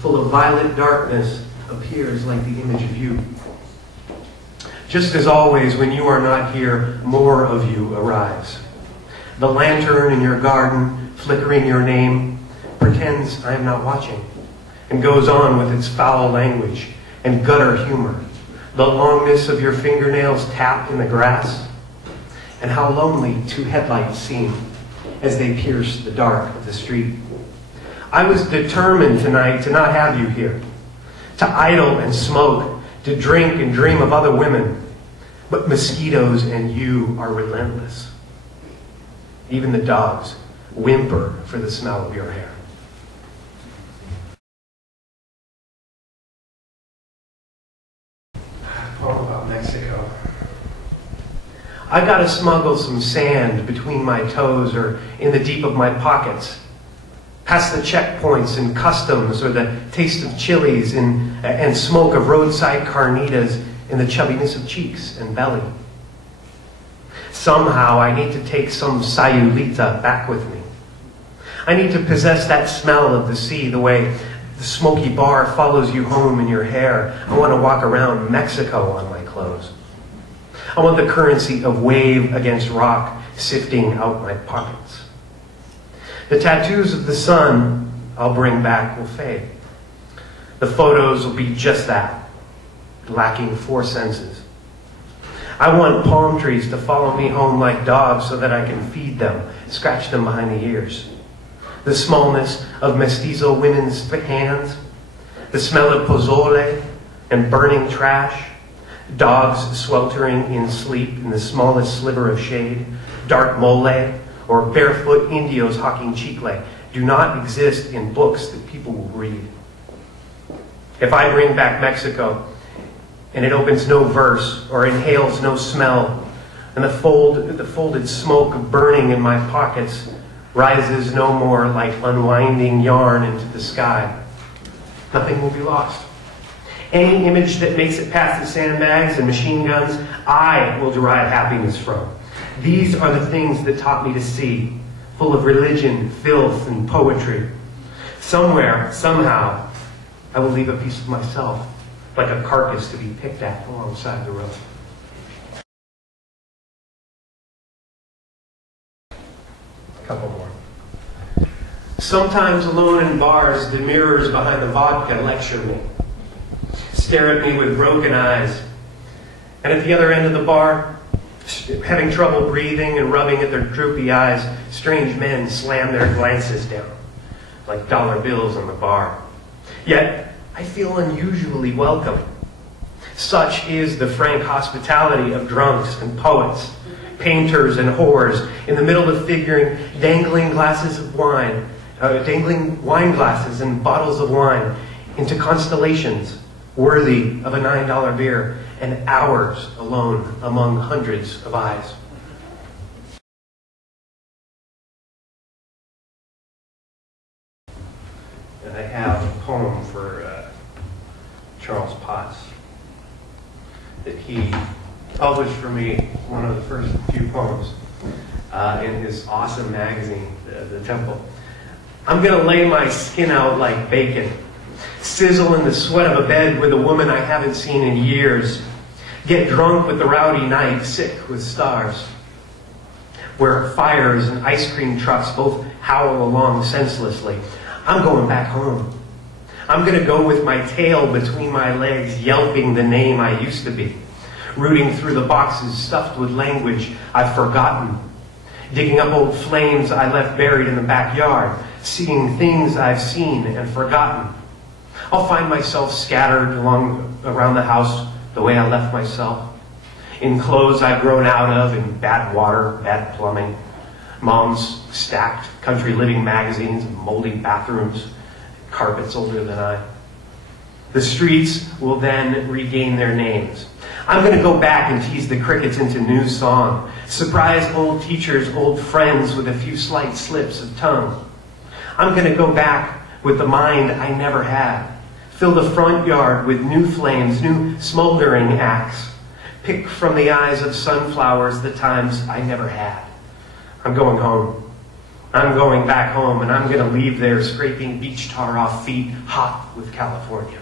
full of violet darkness, appears like the image of you. Just as always, when you are not here, more of you arrives. The lantern in your garden, flickering your name, pretends I am not watching, and goes on with its foul language and gutter humor. The longness of your fingernails tap in the grass, and how lonely two headlights seem as they pierce the dark of the street. I was determined tonight to not have you here, to idle and smoke, to drink and dream of other women. But mosquitoes and you are relentless. Even the dogs whimper for the smell of your hair. Poem about Mexico. I gotta smuggle some sand between my toes or in the deep of my pockets, past the checkpoints and customs, or the taste of chilies and smoke of roadside carnitas in the chubbiness of cheeks and belly. Somehow I need to take some sayulita back with me. I need to possess that smell of the sea, the way the smoky bar follows you home in your hair. I want to walk around Mexico on my clothes. I want the currency of wave against rock sifting out my pockets. The tattoos of the sun I'll bring back will fade. The photos will be just that, lacking four senses. I want palm trees to follow me home like dogs so that I can feed them, scratch them behind the ears. The smallness of mestizo women's hands, the smell of pozole and burning trash, dogs sweltering in sleep in the smallest sliver of shade, dark mole, or barefoot Indios hawking chicle do not exist in books that people will read. If I bring back Mexico, and it opens no verse or inhales no smell, and the folded smoke of burning in my pockets rises no more like unwinding yarn into the sky, nothing will be lost. Any image that makes it past the sandbags and machine guns, I will derive happiness from. These are the things that taught me to see, full of religion, filth, and poetry. Somewhere, somehow, I will leave a piece of myself, like a carcass to be picked at alongside the road. A couple more. Sometimes alone in bars, the mirrors behind the vodka lecture me, stare at me with broken eyes, and at the other end of the bar, having trouble breathing and rubbing at their droopy eyes, strange men slam their glances down, like dollar bills on the bar. Yet, I feel unusually welcome. Such is the frank hospitality of drunks and poets, painters and whores, in the middle of figuring dangling glasses of wine, dangling wine glasses and bottles of wine into constellations worthy of a $9 beer, and hours alone among hundreds of eyes. And I have a poem for Charles Potts that he published for me, one of the first few poems, in his awesome magazine, The Temple. I'm going to lay my skin out like bacon, sizzle in the sweat of a bed with a woman I haven't seen in years, get drunk with the rowdy night, sick with stars, where fires and ice cream trucks both howl along senselessly. I'm going back home. I'm going to go with my tail between my legs, yelping the name I used to be, rooting through the boxes stuffed with language I've forgotten, digging up old flames I left buried in the backyard, seeing things I've seen and forgotten. I'll find myself scattered around the house the way I left myself, in clothes I've grown out of, in bad water, bad plumbing, Mom's stacked country living magazines, moldy bathrooms, carpets older than I. The streets will then regain their names. I'm going to go back and tease the crickets into new song, surprise old teachers, old friends with a few slight slips of tongue. I'm going to go back with the mind I never had, fill the front yard with new flames, new smoldering acts, pick from the eyes of sunflowers the times I never had. I'm going home, I'm going back home, and I'm going to leave there scraping beach tar off feet hot with California.